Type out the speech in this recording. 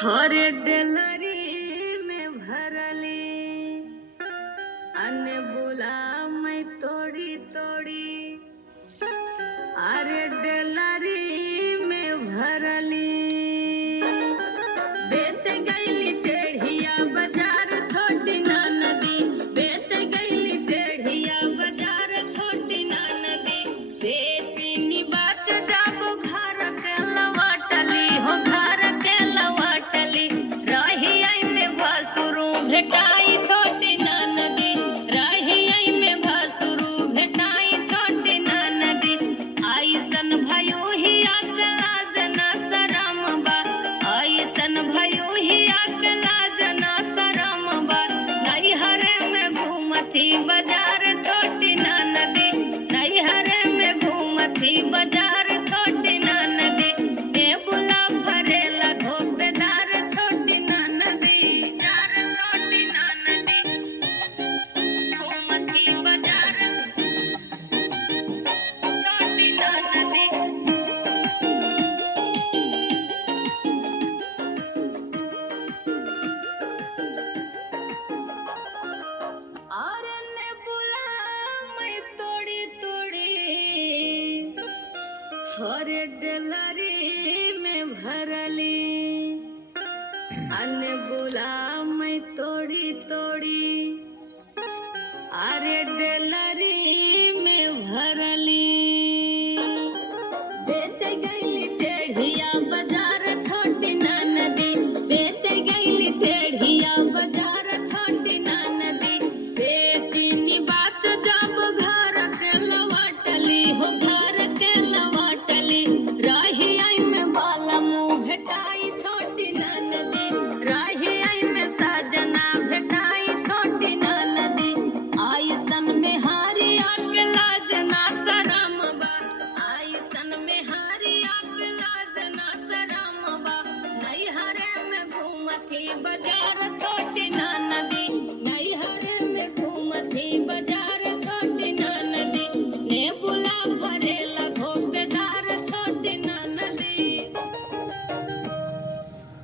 हरे डेलरी में भरली अन्न बुला मैं तोड़ी तोड़ी अरे डेलरी में भरली बेच गईली टेढ़िया बाजार छोटी ना नदी बेच गईली टेढ़िया बाजार छोटी ना नदी बेचनी बात जब घर के लवाटली हो घर के लवाटली रही आई में भसुरू भेटाई छोटी ना नदी रही आई में भसुरू भेटाई छोटी ना नदी आईसन भयो ही अकला जना शरम बा आईसन भयो ही अकला जना शरम बा नैहरे में घूमती बाजार छोटी ना नदी नैहरे में घूमती बाजार छोटी ना नदी ए बुला फरेला घोपेदार छोटी ना नदी जार छोटी ना नदी घूमती बाजार छोटी ना नदी अरे ने बुला मैं तोड़ी तोड़ी हरे डेलरी में भरली अन्न बुला मैं तोड़ी तोड़ी अरे डेलरी